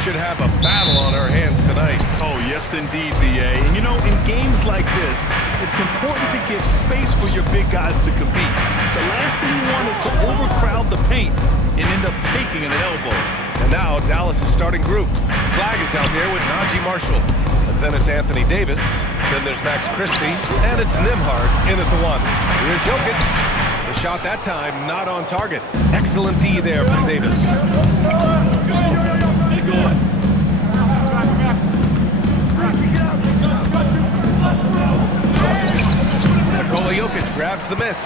should have a battle on our hands tonight. Oh, yes, indeed, B.A. And, you know, in games like this, it's important to give space for your big guys to compete. The last thing you want is to overcrowd the paint and end up taking an elbow. And now, Dallas' starting group. Flag is out there with Najee Marshall. And then it's Anthony Davis. Then there's Max Christie. And it's Nembhard in at the one. Here's Jokic. The shot that time not on target. Excellent D there from Davis. Nikola Jokic grabs the miss.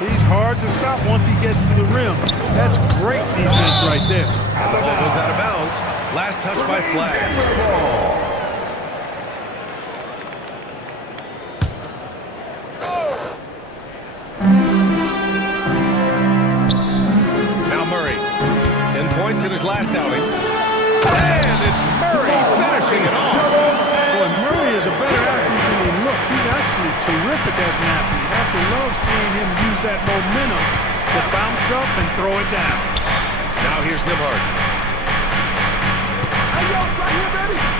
He's hard to stop once he gets to the rim. That's great defense right there. And the ball goes out of bounds. Last touch by Flag. Now Murray. 10 points in his last outing. And it's Murray finishing it off. Boy, Murray is a better athlete than he looks. He's actually terrific as an athlete. I have to love seeing him use that momentum to bounce up and throw it down. Now here's Nembhard.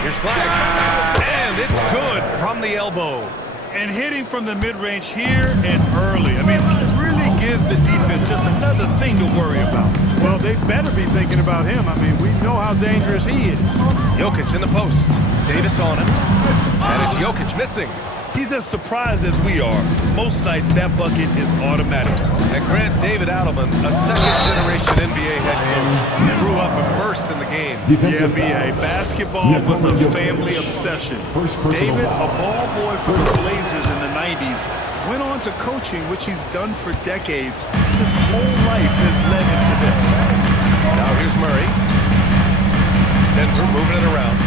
Here's Flag. And it's good from the elbow. And hitting from the mid-range here and early. I mean, really give the defense just another thing to worry about. Well, they better be thinking about him. I mean, we know how dangerous he is. Jokic in the post. Davis on him. And it's Jokic missing. He's as surprised as we are. Most nights, that bucket is automatic. And Grant David Adelman, a second-generation NBA head coach, grew up immersed in the game. Yeah, B.A. Basketball was a family obsession. David, a ball boy for the Blazers in the 90s, went on to coaching, which he's done for decades. His whole life has led him to this. Now here's Murray. Denver moving it around.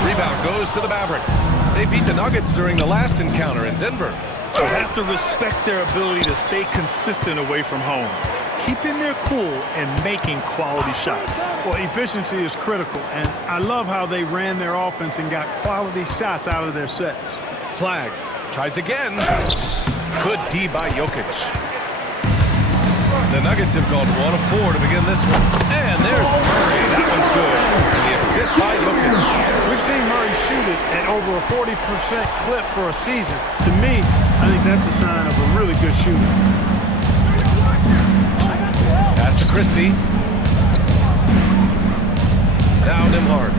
Rebound goes to the Mavericks. They beat the Nuggets during the last encounter in Denver. You have to respect their ability to stay consistent away from home, keeping their cool and making quality shots. Well, efficiency is critical, and I love how they ran their offense and got quality shots out of their sets. Flag tries again. Good D by Jokic. The Nuggets have gone 1 of 4 to begin this one. And there's Murray. That one's good. And the assist by Jokic. We've seen Murray shoot it at over a 40% clip for a season. To me, I think that's a sign of a really good shooter. Pass to Christie. Now Nembhard.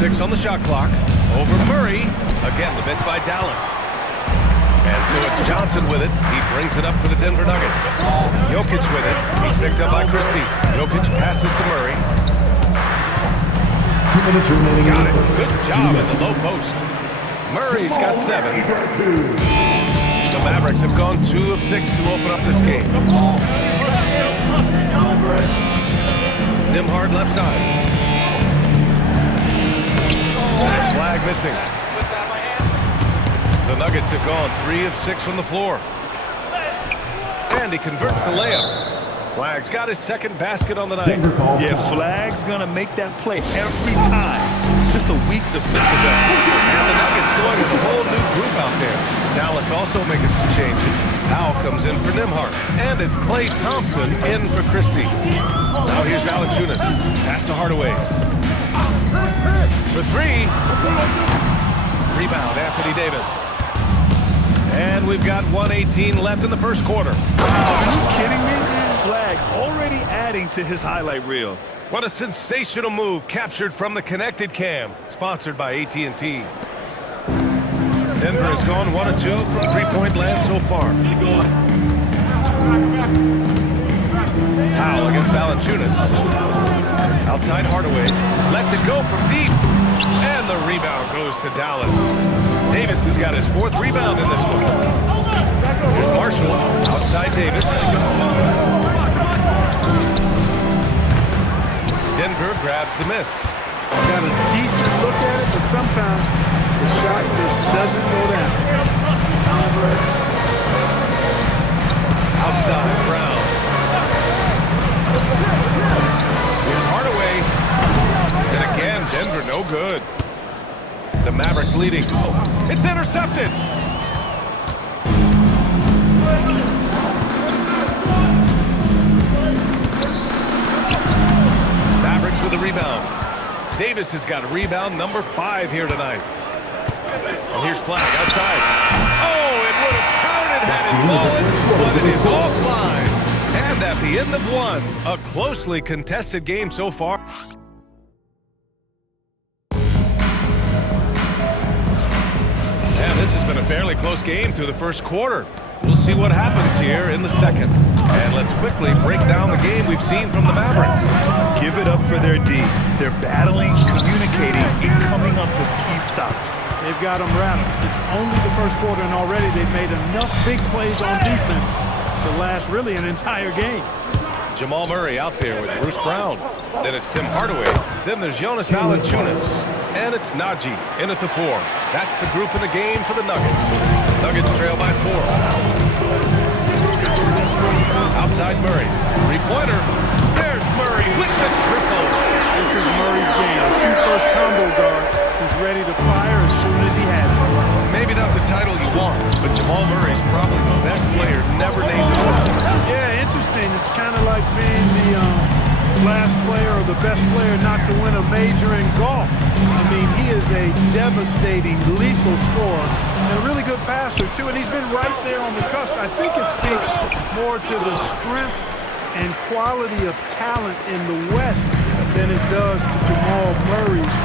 6 on the shot clock. Over Murray. Again, the miss by Dallas. And so it's Johnson with it. He brings it up for the Denver Nuggets. Jokic with it. He's picked up by Christie. Jokic passes to Murray. 2 minutes remaining. Got it. Good job in the low post. Murray's got 7. The Mavericks have gone 2 of 6 to open up this game. Nembhard left side. And it's Flag missing. The Nuggets have gone 3 of 6 from the floor. And he converts the layup. Flag's got his second basket on the night. Yeah, Flag's going to make that play every time. Just a weak defensive effort. And the Nuggets going with a whole new group out there. Dallas also making some changes. Powell comes in for Nembhard. And it's Klay Thompson in for Christie. Now here's Valanciunas. Pass to Hardaway. For 3. Rebound, Anthony Davis. And we've got 1:18 left in the first quarter. Are you kidding me? Flag already adding to his highlight reel. What a sensational move captured from the connected cam, sponsored by AT&T. Denver has gone 1 of 2 from three-point land so far. Powell against Valanciunas. Outside Hardaway. Lets it go from deep. And the rebound goes to Dallas. Davis has got his 4th rebound in this one. Here's Marshall. Outside Davis. Denver grabs the miss. Got a decent look at it, but sometimes the shot just doesn't go down. Outside Brown. Here's Hardaway. And again, Denver no good. The Mavericks leading. It's intercepted. the rebound. Davis has got rebound number 5 here tonight. And here's Flag outside. Oh, it would have counted had it fallen, but it is offline. And at the end of 1, a closely contested game so far. And this has been a fairly close game through the first quarter. We'll see what happens here in the second. And let's quickly break down the game we've seen from the Mavericks. Give it up for their D. They're battling, communicating, and coming up with key stops. They've got them rattled. It's only the first quarter, and already they've made enough big plays on defense to last really an entire game. Jamal Murray out there with Bruce Brown. Then it's Tim Hardaway. Then there's Jonas Valanciunas. And it's Najee in at the 4. That's the group in the game for the Nuggets. Nuggets trail by 4. Outside Murray. 3-pointer. There's Murray with the triple. This is Murray's game. A shoot-first combo guard who's ready to fire as soon as he has it. Maybe not the title you want, but Jamal Murray's probably the best player never named in history. Yeah, interesting. It's kind of like being the last player or the best player not to win a major in golf. I mean, he is a devastating, lethal scorer and a really good passer, too. And he's been right there on the cusp. I think it speaks more to the strength and quality of talent in the West than it does to Jamal Murray's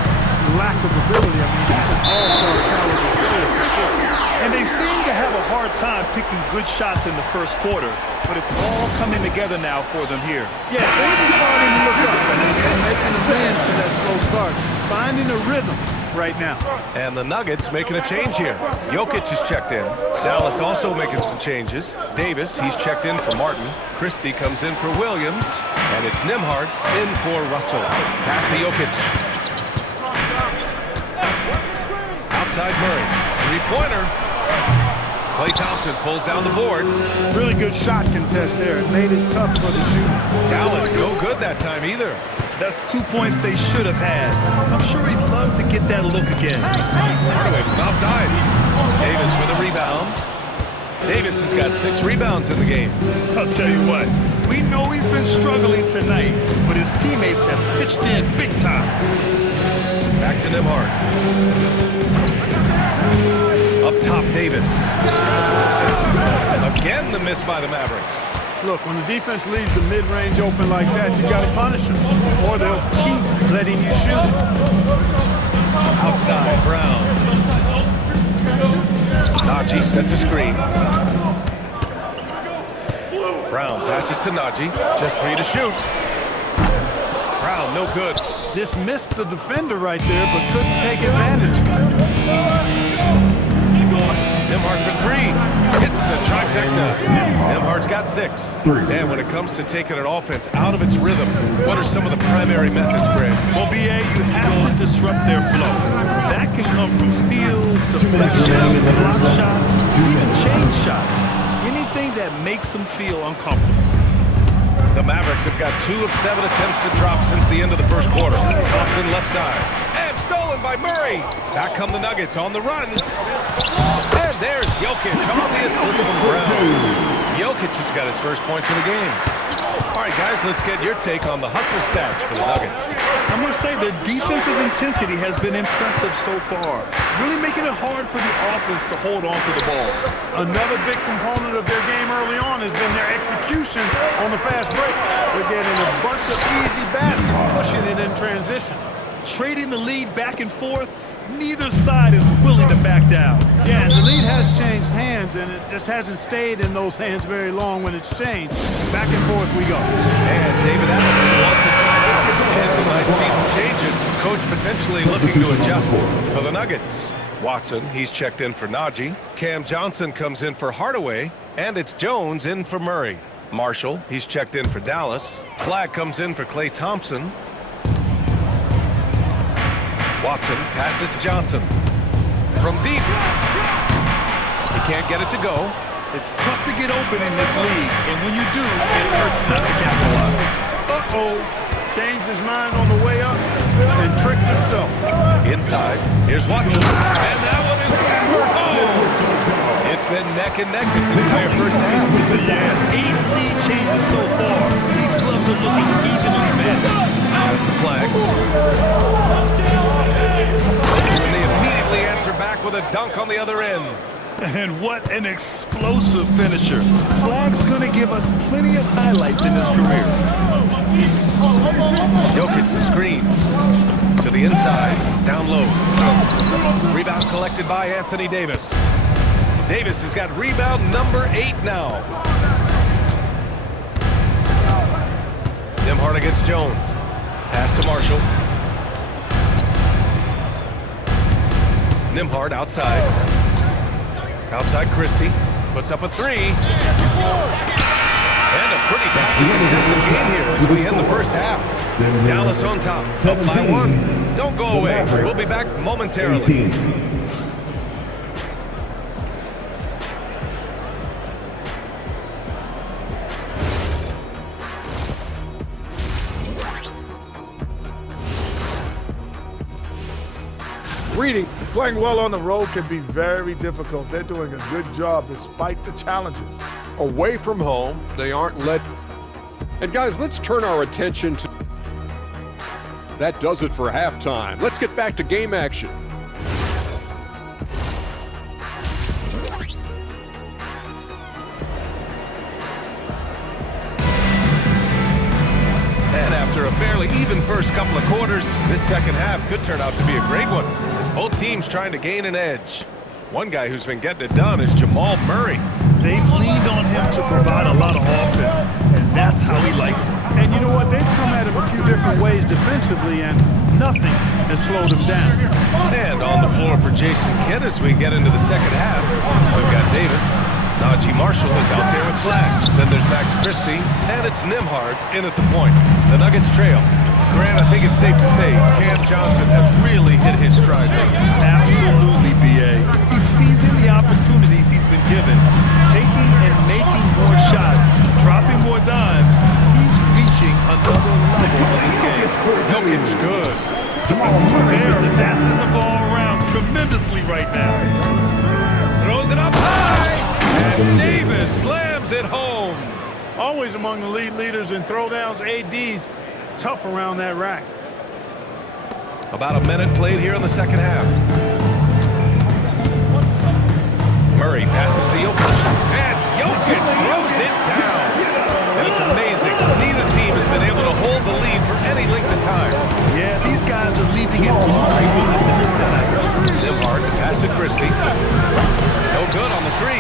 lack of ability. I mean, he's an all-star caliber player for sure. And they seem to have a hard time picking good shots in the first quarter, but it's all coming together now for them here. Yeah, they're starting to look up and making amends to that slow start, finding a rhythm right now. And the Nuggets making a change here. Jokic is checked in. Dallas also making some changes. Davis, he's checked in for Martin. Christie comes in for Williams. And it's Nembhard in for Russell. Pass to Jokic. Outside Murray. 3-pointer. Klay Thompson pulls down the board. Really good shot contest there. It made it tough for the shooter. Dallas no good that time either. That's 2 points they should have had. I'm sure he'd love to get that look again. Hardaway from outside. Davis with a rebound. Davis has got 6 rebounds in the game. I'll tell you what, we know he's been struggling tonight, but his teammates have pitched in big time. Back to Nembhard. Up top, Davis. Again, the miss by the Mavericks. Look, when the defense leaves the mid-range open like that, you got to punish them, or they'll keep letting you shoot. Outside, Brown. Najee sets a screen. Brown passes to Najee. Just 3 to shoot. Brown, no good. Dismissed the defender right there, but couldn't take advantage. Nembhard for 3. Hits the trifecta. Nembhard's got 6. And when it comes to taking an offense out of its rhythm, what are some of the primary methods, Greg? Well, BA, you have to disrupt their flow. That can come from steals, deflections, block shots, even change shots. Anything that makes them feel uncomfortable. The Mavericks have got 2 of 7 attempts to drop since the end of the first quarter. Thompson left side. And stolen by Murray. Back come the Nuggets on the run. And there's Jokic on the assist from Brown. Jokic has got his first points in the game. All right, guys, let's get your take on the hustle stats for the Nuggets. I must say their defensive intensity has been impressive so far, really making it hard for the offense to hold on to the ball. Another big component of their game early on has been their execution on the fast break. They're getting a bunch of easy baskets, pushing it in transition. Trading the lead back and forth, neither side is willing to back down. Yeah, and the lead has changed hands, and it just hasn't stayed in those hands very long when it's changed. Back and forth we go. And David Allen wants a timeout. And we might see some changes. Coach potentially looking to adjust for the Nuggets. Watson, he's checked in for Najee. Cam Johnson comes in for Hardaway. And it's Jones in for Murray. Marshall, he's checked in for Dallas. Flag comes in for Klay Thompson. Watson passes to Johnson. From deep. He can't get it to go. It's tough to get open in this league, and when you do, it hurts not to capitalize. Uh-oh. Changed his mind on the way up and tricked himself. Inside. Here's Watson. And that one is... Oh! It's been neck and neck this entire first half. Yeah, 8 lead changes so far. These clubs are looking evenly matched. That's the flag. And they immediately answer back with a dunk on the other end. And what an explosive finisher. Flag's going to give us plenty of highlights in his career. Jokic the screen. To the inside, down low. Rebound collected by Anthony Davis. Davis has got rebound number 8 now. Nembhard against Jones. Pass to Marshall. Nembhard outside. Outside Christie. Puts up a 3. And a pretty tightly contested game here as we end the first half. Dallas on top, up by 1. Don't go away. We'll be back momentarily. Reading, playing well on the road can be very difficult. They're doing a good job despite the challenges. Away from home, they aren't led. And guys, let's turn our attention to... That does it for halftime. Let's get back to game action. And after a fairly even first couple of quarters, this second half could turn out to be a great one, as both teams trying to gain an edge. One guy who's been getting it done is Jamal Murray. They've leaned on him to provide a lot of offense, and that's how he likes it. And you know what? They've come at him a few different ways defensively, and nothing has slowed him down. And on the floor for Jason Kidd as we get into the second half, we've got Davis. Najee Marshall is out there with flag. Then there's Max Christie, and it's Nembhard in at the point. The Nuggets trail. Grant, I think it's safe to say Cam Johnson has really hit his stride lately. Absolutely, B.A. He's seizing the opportunities he's been given, taking and making more shots, dropping more dimes. He's reaching another level of his game. Jokic good. They're passing the ball around tremendously right now. Throws it up high, and Davis slams it home. Always among the league leaders in throwdowns, ADs. Tough around that rack. About a minute played here in the second half. Murray passes to Jokic, and Jokic throws it down. And it's amazing. Neither team has been able to hold the lead for any length of time. Yeah, these guys are leaving it wide on the floor tonight. Nembhard pass to Christie. No good on the 3.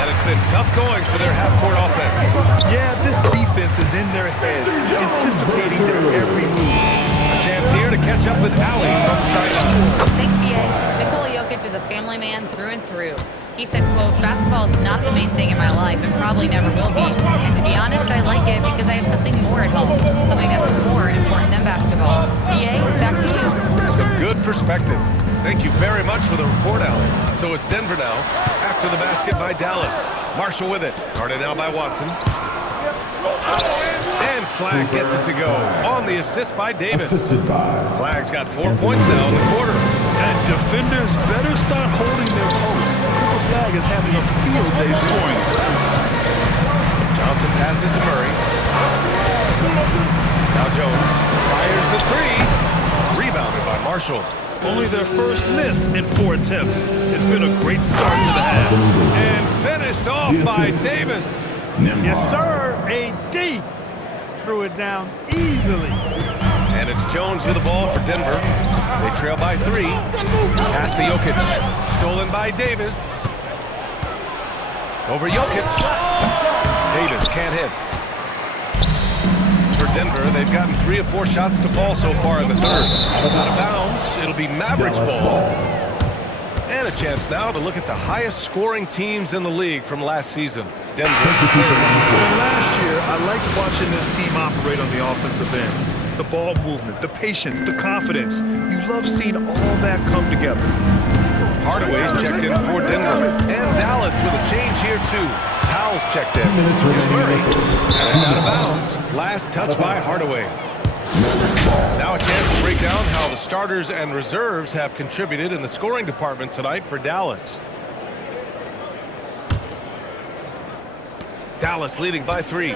And it's been tough going for their half-court offense. Yeah, this defense is in their heads, anticipating their every move. A chance here to catch up with Allie from the sideline. Thanks, B.A. Nikola Jokic is a family man through and through. He said, quote, basketball is not the main thing in my life and probably never will be. And to be honest, I like it because I have something more at home, something that's more important than basketball. B.A., back to you. That's a good perspective. Thank you very much for the report, Allie. So it's Denver now, after the basket by Dallas. Marshall with it. Guarded now by Watson. And Flag gets it to go on the assist by Davis. Flag's got 4 points now in the quarter. And defenders better start holding their post. Cooper Flag is having a field day scoring. Johnson passes to Murray. Now Jones fires the 3. Rebounded by Marshall. Only their first miss in 4 attempts. It's been a great start to the half. And finished off by Davis. Yes, sir. AD threw it down easily. And it's Jones with the ball for Denver. They trail by 3. Pass to Jokic. Stolen by Davis. Over Jokic. Davis can't hit. For Denver, they've gotten 3 of 4 shots to fall so far in the third. Out of bounds, it'll be Mavericks ball. And a chance now to look at the highest scoring teams in the league from last season. Denver. Last year, I liked watching this team operate on the offensive end. The ball movement, the patience, the confidence. You love seeing all that come together. Hardaway's checked in for Denver. And Dallas with a change here, too. Powell's checked in. Here's Murray. And it's out of bounds. Last touch by Hardaway. Now a chance to break down how the starters and reserves have contributed in the scoring department tonight for Dallas. Dallas leading by 3.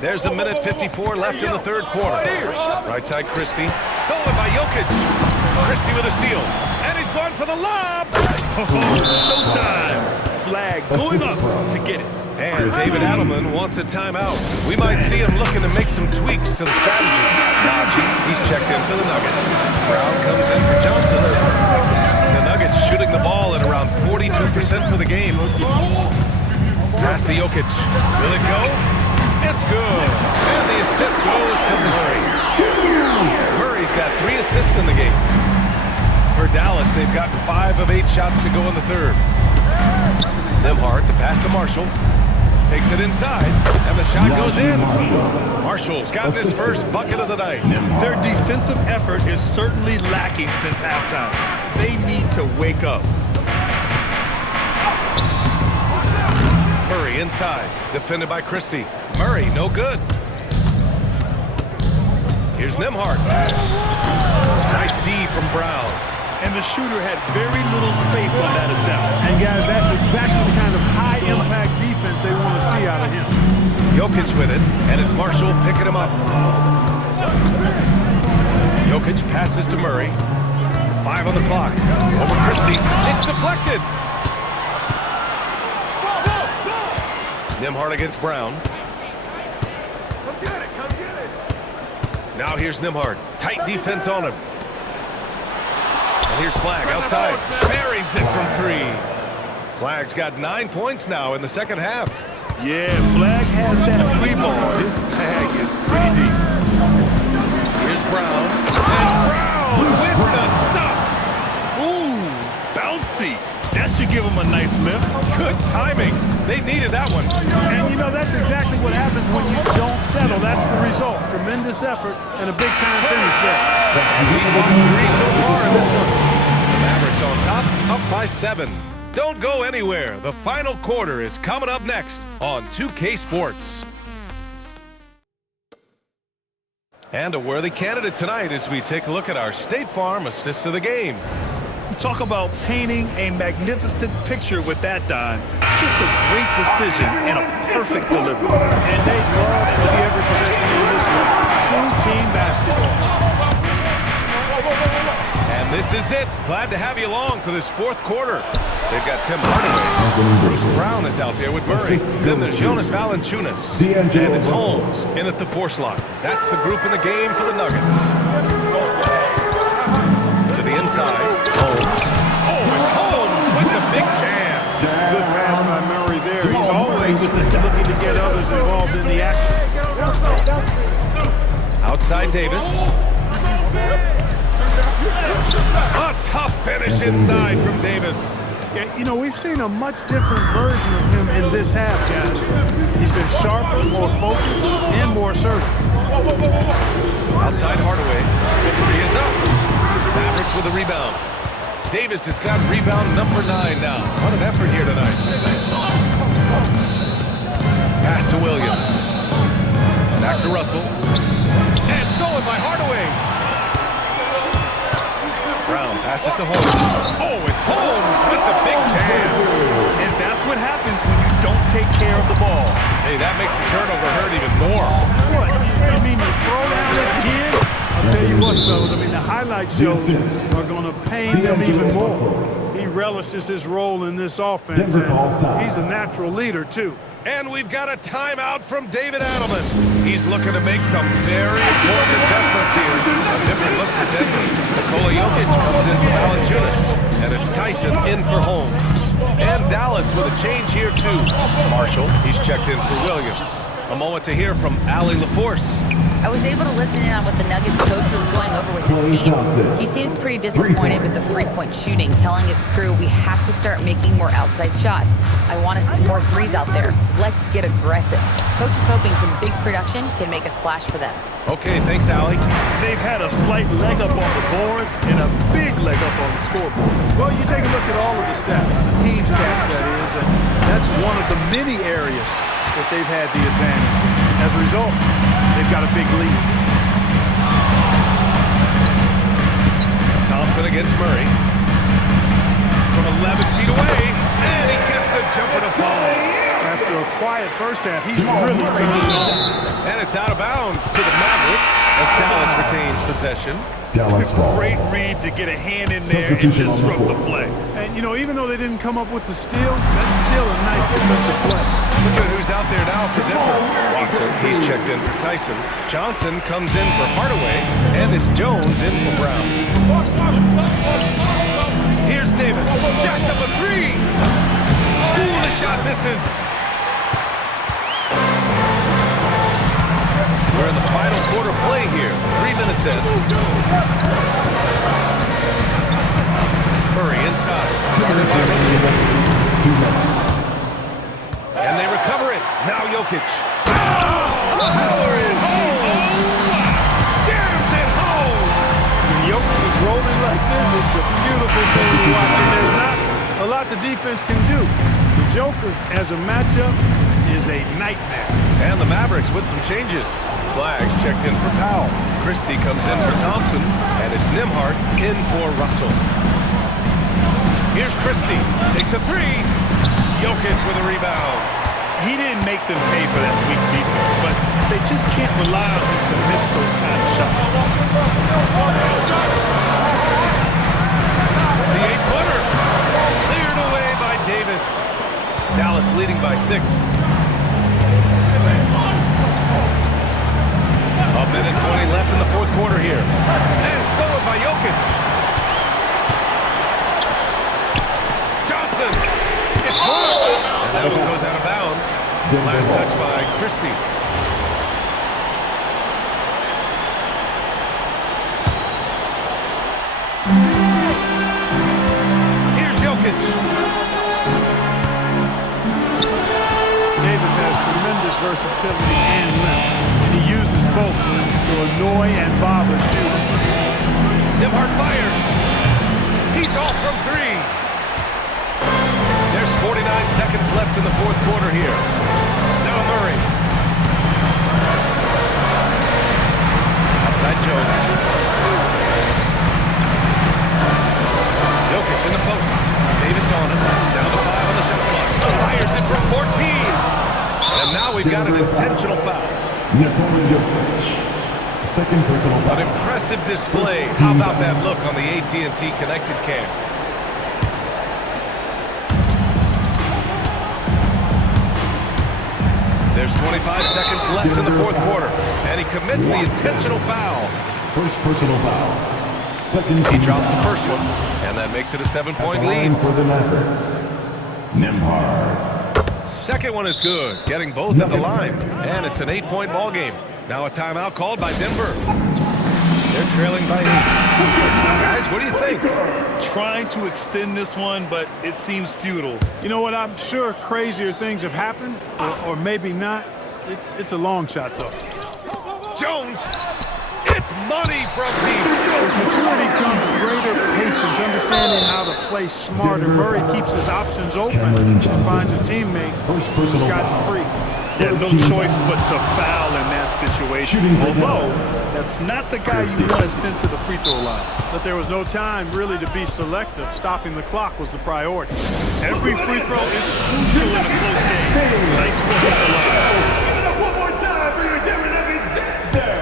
There's 1:54 left in the third quarter. Right side, Christie. Stolen by Jokic. Christie with a steal. And he's going for the lob. Showtime. Flag going up to get it. And David Adelman wants a timeout. We might see him looking to make some tweaks to the strategy. Najee, he's checked in for the Nuggets. Brown comes in for Johnson. The Nuggets shooting the ball at around 42% for the game. Pass to Jokic. Will it go? It's good. And the assist goes to Murray. Murray's got 3 assists in the game. For Dallas, they've gotten 5 of 8 shots to go in the third. Nembhard, the pass to Marshall. Takes it inside, and the shot goes in. Marshall's gotten his first bucket of the night. Their defensive effort is certainly lacking since halftime. They need to wake up. Murray inside, defended by Christie. Murray, no good. Here's Nembhard. Nice D from Brown. And the shooter had very little space on that attempt. And guys, that's exactly the kind of high-impact defense they want to see out of him. Jokic with it, and it's Marshall picking him up. Jokic passes to Murray. 5 on the clock. Over Christie. It's deflected. Nembhard against Brown. Come get it, come get it. Now here's Nembhard. Tight defense on him. And here's Flag outside. Buries it from 3. Flag's got 9 points now in the second half. Yeah, Flag has that free ball. His bag is pretty deep. Here's Brown. And Brown with the stuff. Ooh, bouncy. That should give him a nice lift. Good timing. They needed that one. And, you know, that's exactly what happens when you don't settle. That's the result. Tremendous effort and a big-time finish there. He wants 3 so far in this one. The Mavericks on top, up by 7. Don't go anywhere. The final quarter is coming up next on 2K Sports. And a worthy candidate tonight as we take a look at our State Farm assist of the game. Talk about painting a magnificent picture with that, Don. Just a great decision and a perfect delivery. And they'd love to see every possession in this league. True team basketball. And this is it. Glad to have you along for this fourth quarter. They've got Tim Hardaway. Bruce Brown is out there with Murray. Then there's Jonas Valanciunas. And it's Holmes in at the 4 slot. That's the group in the game for the Nuggets. To the inside. Holmes. Oh, it's Holmes with the big jam. Good pass by Murray there. He's always looking to get others involved in the action. Outside Davis. A tough finish inside from Davis. Yeah, you know, we've seen a much different version of him in this half, guys. He's been sharper, more focused, and more assertive. Outside Hardaway. The 3 is up. Mavericks with a rebound. Davis has got rebound number 9 now. What an effort here tonight. Pass to Williams. Back to Russell. And stolen by Hardaway. Brown passes to Holmes. Oh, it's Holmes with the big jam. And that's what happens when you don't take care of the ball. Hey, that makes the turnover hurt even more. What? You mean you throw down again? I'll tell you what, fellas. I mean, the highlight shows are going to pain them even more. He relishes his role in this offense, and he's a natural leader, too. And we've got a timeout from David Adelman. He's looking to make some very important adjustments here. A different look for Denver. Nikola Jokic comes in for Valanciunas. And it's Tyson in for Holmes. And Dallas with a change here, too. Marshall, he's checked in for Williams. A moment to hear from Allie LaForce. I was able to listen in on what the Nuggets coach was going over with his team. He seems pretty disappointed with the three-point shooting, telling his crew we have to start making more outside shots. I want to see more threes out there. Let's get aggressive. Coach is hoping some big production can make a splash for them. Okay, thanks, Allie. They've had a slight leg up on the boards and a big leg up on the scoreboard. Well, you take a look at all of the stats, the team stats, that is, and that's one of the many areas that they've had the advantage. As a result, they've got a big lead. Thompson against Murray. From 11 feet away. Good jumper to fall. After a quiet first half, he's really turned it on. And it's out of bounds to the Mavericks as Dallas retains possession. Great read to get a hand in there and disrupt the play. And, you know, even though they didn't come up with the steal, that's still a nice defensive play. Look at who's out there now for Denver. Watson, he's checked in for Tyson. Johnson comes in for Hardaway, and it's Jones in for Brown. Here's Davis. Jacks up a three. Ooh, the shot misses. We're in the final quarter play here. 3 minutes in. Murray inside. And they recover it. Now Jokic. Howard home. Jams it home. When Jokic is rolling like this, it's a beautiful thing to watch. And there's not a lot the defense can do. The Joker, as a matchup, is a nightmare. And the Mavericks with some changes. Flags checked in for Powell. Christie comes in for Thompson. And it's Nembhard in for Russell. Here's Christie. Takes a three. Jokic with a rebound. He didn't make them pay for that weak defense, but they just can't rely on him to miss those kind of shots. The 8-footer. Cleared away by Davis. Dallas leading by 6. A minute 20 left in the fourth quarter here. And stolen by Jokic. Johnson. It's blocked. And that one goes out of bounds. Last touch by Christie. Here's Jokic. Davis has tremendous versatility and length, and he uses both to annoy and bother students. Nembhard fires. He's off from 3. There's 49 seconds left in the fourth quarter here. Now Murray. Outside Jones. Jokic in the post. Davis on him. Down to 5 on the shot clock. Fires it from 14. And now we've got an intentional foul. Second personal foul. An impressive display. How about that look on the AT&T connected cam? There's 25 seconds left in the fourth quarter, and he commits the intentional foul. First personal foul. Second He drops the first one, and that makes it a 7-point lead. for the Mavericks. Nembhard. Second one is good, getting both at the line, and it's an 8-point ball game. Now a timeout called by Denver. They're trailing by 8. Guys, what do you think? Trying to extend this one, but it seems futile. You know what? I'm sure crazier things have happened, or maybe not. It's a long shot, though. Jones, it's money from deep. With maturity comes greater patience, understanding how to play smarter. Murray keeps his options open and finds a teammate who's gotten free. Yeah, no choice but to foul in that situation. Although, that's not the guy you want to send to the free throw line. But there was no time really to be selective. Stopping the clock was the priority. Every free throw is crucial in a close game. Nice work at the line. One more time for your Denver Nuggets dancer.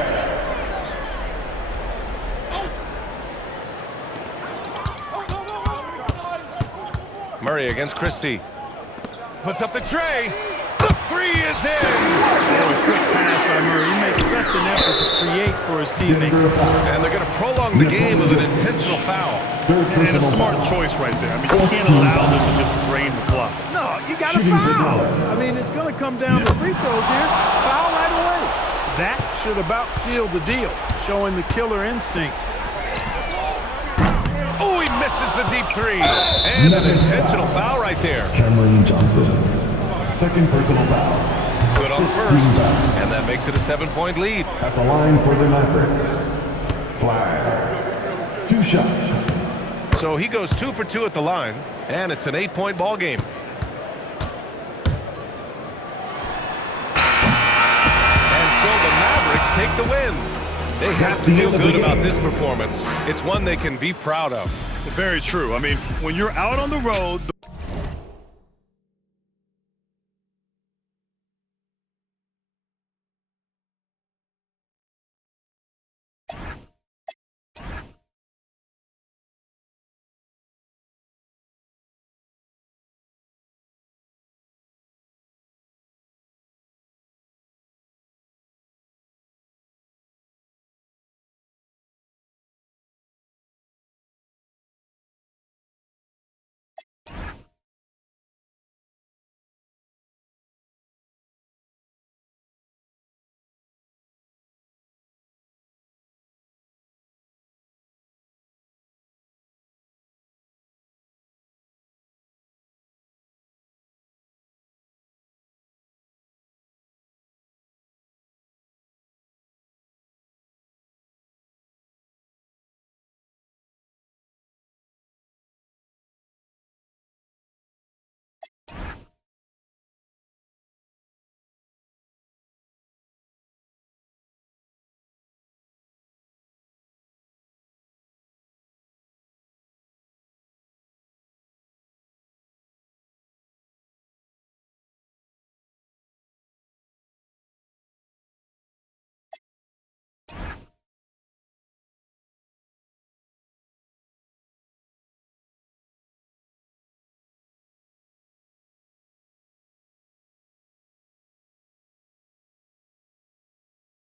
Murray against Christie. Puts up the tray. The three is in. Oh, a slick pass by Murray. He makes such an effort to create for his teammates. And they're going to prolong the game with an intentional foul. And a smart choice right there. I mean, you can't allow them to just drain the clock. No, you got to foul. I mean, it's going to come down to free throws here. Foul right away. That should about seal the deal, showing the killer instinct. Oh, he misses the deep three. And an intentional foul right there. Cameron Johnson. Second personal foul. Good on the first. And that makes it a 7-point lead. At the line for the Mavericks. Flag. 2 shots. So he goes 2 for 2 at the line. And it's an 8-point ball game. And so the Mavericks take the win. They have to feel good about this performance. It's one they can be proud of. Very true. I mean, when you're out on the road...